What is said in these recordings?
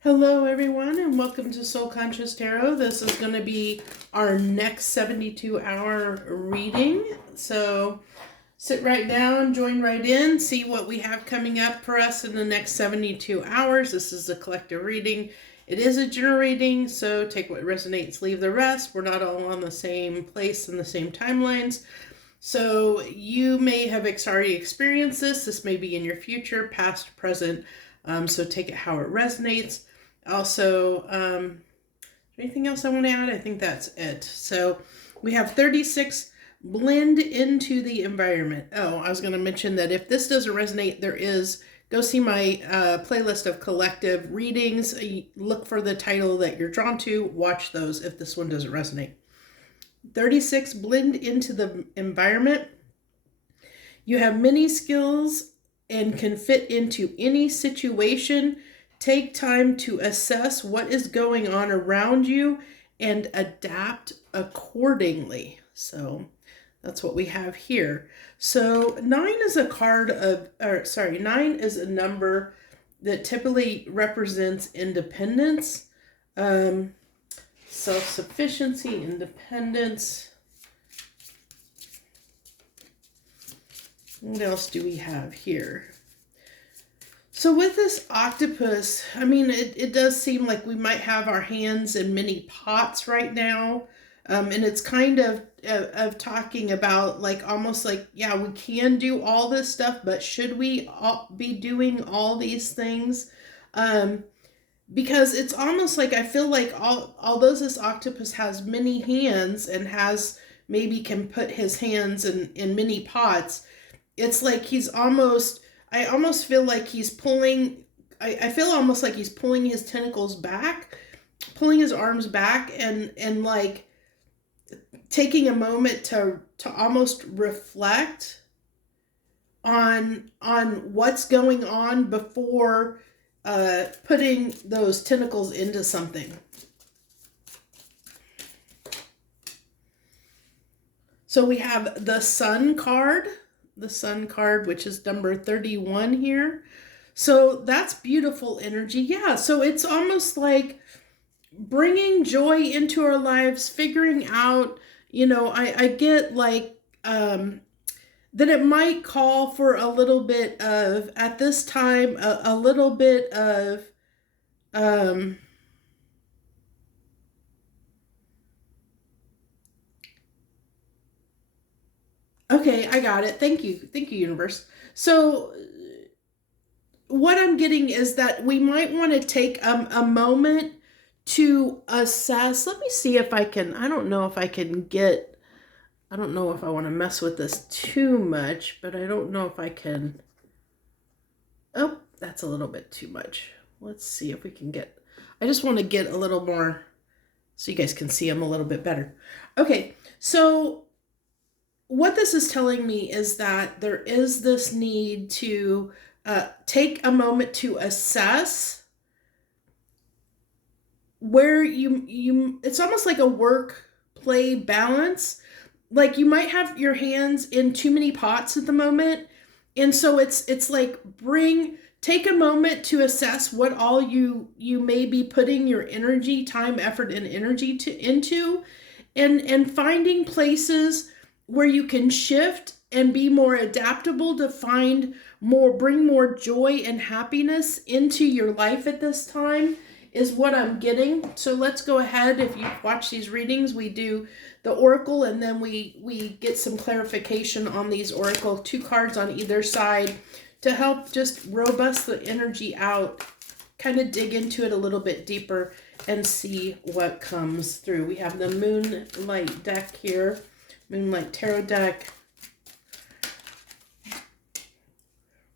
Hello, everyone, and welcome to Soul Conscious Tarot. This is going to be our next 72-hour reading. So sit right down, join right in, see what we have coming up for us in the next 72 hours. This is a collective reading. It is a general reading, so take what resonates, leave the rest. We're not all on the same place and the same timelines. So you may have already experienced this. This may be in your future, past, present. So take it how it resonates. Also, anything else I want to add? I think that's it. So we have 36, blend into the environment. Oh, I was going to mention that if this doesn't resonate, go see my playlist of collective readings. Look for the title that you're drawn to. Watch those if this one doesn't resonate. 36, blend into the environment. You have many skills and can fit into any situation. Take time to assess what is going on around you and adapt accordingly. So that's what we have here. So 9 is a number that typically represents independence, self-sufficiency, independence. What else do we have here? So with this octopus, I mean, it does seem like we might have our hands in many pots right now. And it's kind of talking about almost like, yeah, we can do all this stuff, but should we be doing all these things? Because it's almost like I feel like although this octopus has many hands and maybe can put his hands in many pots, it's like I almost feel like he's pulling, I feel almost like he's pulling his tentacles back, pulling his arms back and like taking a moment to almost reflect on what's going on before putting those tentacles into something. So we have the Sun card. The Sun card, which is number 31 here. So that's beautiful energy. Yeah, so it's almost like bringing joy into our lives, figuring out, I get that it might call for a little bit of, at this time, a little bit of, okay, I got it. Thank you, universe. So what I'm getting is that we might want to take a moment to assess. Let me see if I can, I don't know if I want to mess with this too much, but I don't know if I can. Oh, that's a little bit too much. Let's see if we can I just want to get a little more so you guys can see them a little bit better. Okay, so what this is telling me is that there is this need to take a moment to assess where it's almost like a work-play balance. Like you might have your hands in too many pots at the moment. And so it's like take a moment to assess what all you may be putting your energy, time, effort, and energy into, and finding places where you can shift and be more adaptable to bring more joy and happiness into your life at this time is what I'm getting. So let's go ahead. If you watch these readings, we do the oracle and then we get some clarification on these oracle, 2 cards on either side to help just robust the energy out, kind of dig into it a little bit deeper and see what comes through. We have the Moonlight deck here. Moonlight Tarot deck.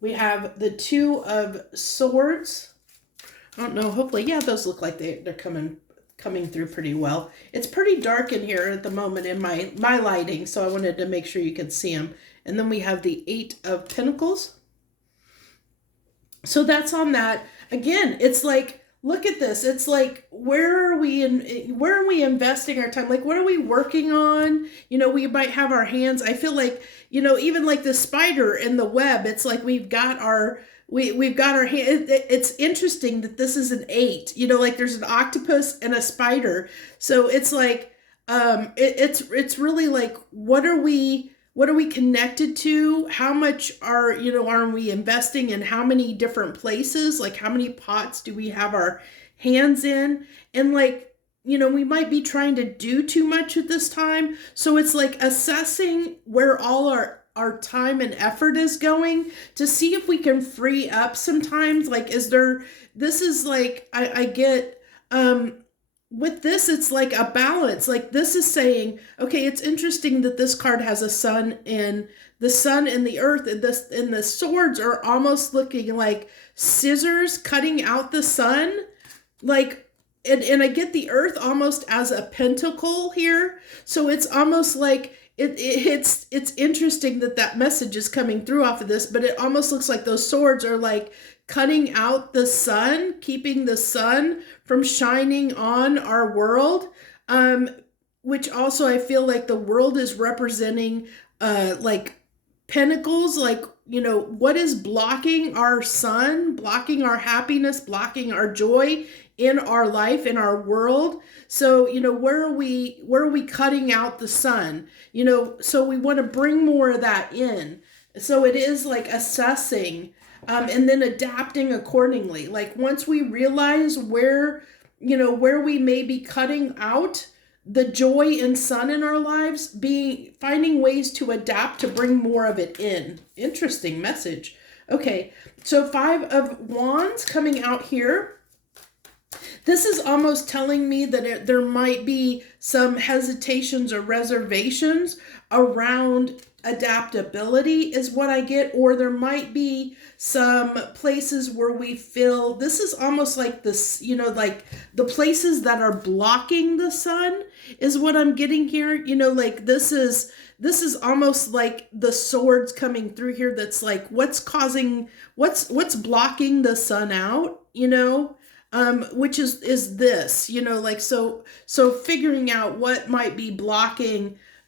We have the 2 of Swords. I don't know, hopefully, yeah, those look like they're coming through pretty well. It's pretty dark in here at the moment in my lighting, so I wanted to make sure you could see them. And then we have the 8 of Pentacles. So that's on that. Again, it's like, look at this. It's like, where are we investing our time? Like, what are we working on? We might have our hands. I feel like, even like the spider in the web, it's like we've got our we've got our hand. It's interesting that this is an 8. You know, like there's an octopus and a spider. So it's like it's really like what are we connected to? How much are we investing in how many different places? Like how many pots do we have our hands in? And like, we might be trying to do too much at this time. So it's like assessing where all our time and effort is going to see if we can free up sometimes. Like, this is like, I get, with this, it's like a balance. Like this is saying, okay, it's interesting that this card has a sun and the earth, and the swords are almost looking like scissors cutting out the sun. Like, and I get the earth almost as a pentacle here. So it's almost like it's interesting that message is coming through off of this, but it almost looks like those swords are like cutting out the sun, keeping the sun from shining on our world, which also I feel like the world is representing like pentacles, like, what is blocking our sun, blocking our happiness, blocking our joy in our life, in our world. So, where are we cutting out the sun? So we want to bring more of that in. So it is like assessing, and then adapting accordingly. Like once we realize where we may be cutting out the joy and sun in our lives, finding ways to adapt to bring more of it in. Interesting message. Okay, so 5 of Wands coming out here. This is almost telling me that there might be some hesitations or reservations around adaptability is what I get, or there might be some places where we feel this is almost like this, like the places that are blocking the sun is what I'm getting here. Like this is almost like the swords coming through here. That's like what's blocking the sun out, which is this, like, so figuring out what might be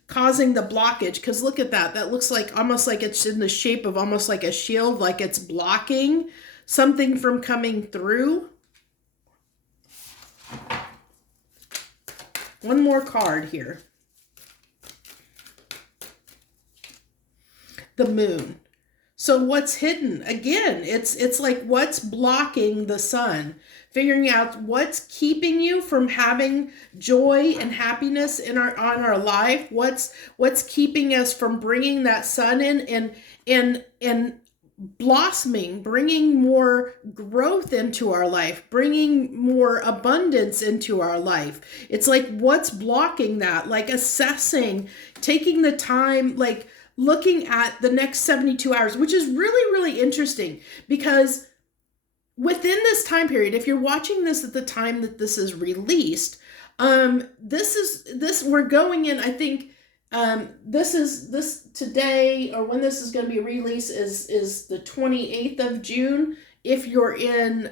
causing the blockage, because look at that looks like almost like it's in the shape of almost like a shield, like it's blocking something from coming through. One more card here. The Moon. So what's hidden? Again, it's like what's blocking the sun. Figuring out what's keeping you from having joy and happiness on our life. What's keeping us from bringing that sun in and blossoming, bringing more growth into our life, bringing more abundance into our life. It's like what's blocking that? Like assessing, taking the time, like looking at the next 72 hours, which is really, really interesting because within this time period, if you're watching this at the time that this is released, we're going in, I think, this today, or when this is going to be released is the 28th of June. If you're in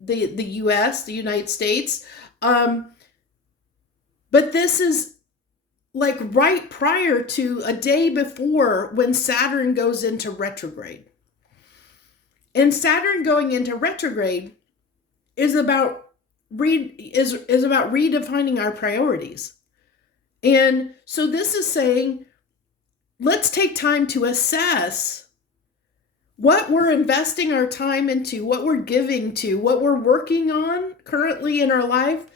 the US, the United States. But this is like right prior to a day before when Saturn goes into retrograde. And Saturn going into retrograde is about redefining our priorities. And so this is saying, let's take time to assess what we're investing our time into, what we're giving to, what we're working on currently in our life.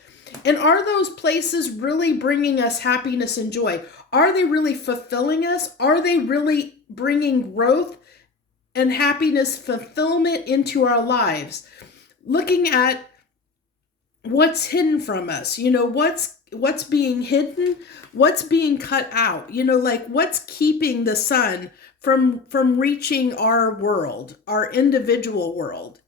And are those places really bringing us happiness and joy? Are they really fulfilling us? Are they really bringing growth and happiness, fulfillment into our lives? Looking at what's hidden from us, what's being hidden, what's being cut out, like what's keeping the sun from reaching our world, our individual world,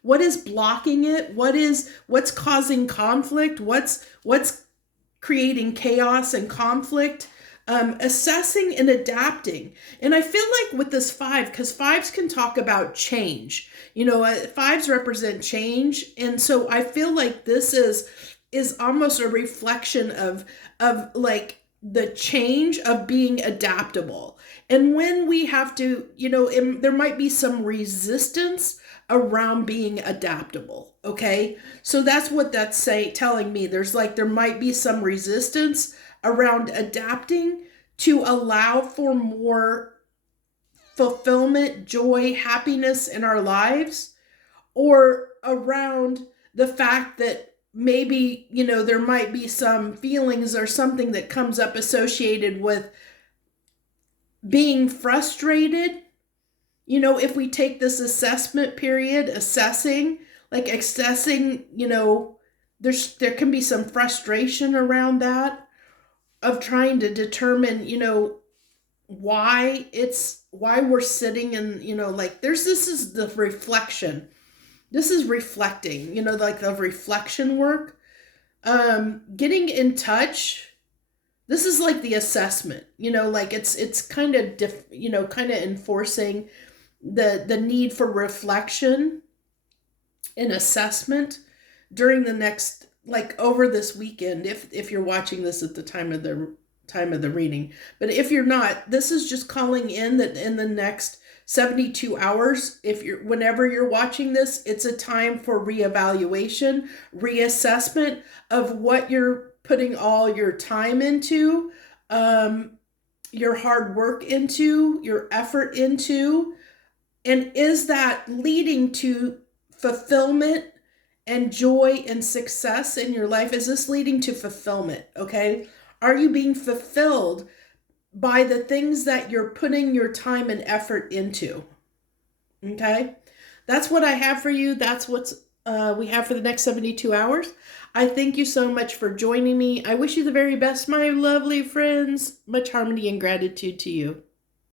what is blocking it? What's causing conflict? What's creating chaos and conflict? Assessing and adapting. And I feel like with this 5, because 5s can talk about change, 5s represent change. And so I feel like this is almost a reflection of like the change of being adaptable. And when we have to, there might be some resistance around being adaptable. Okay. So that's what that's telling me. There might be some resistance around adapting to allow for more fulfillment, joy, happiness in our lives, or around the fact that maybe, there might be some feelings or something that comes up associated with being frustrated. If we take this assessment period, assessing, there can be some frustration around that, of trying to determine, why we're sitting in, this is the reflection. This is reflecting, the reflection work. Getting in touch. This is like the assessment, it's kind of, kind of enforcing the need for reflection and assessment during the next, over this weekend, if you're watching this at the time of the reading. But if you're not, this is just calling in that in the next 72 hours, whenever you're watching this, it's a time for reevaluation, reassessment of what you're putting all your time into, your hard work into, your effort into, and is that leading to fulfillment and joy and success in your life? Is this leading to fulfillment? Okay. Are you being fulfilled by the things that you're putting your time and effort into? Okay. That's what I have for you. That's what we have for the next 72 hours. I thank you so much for joining me. I wish you the very best, my lovely friends. Much harmony and gratitude to you.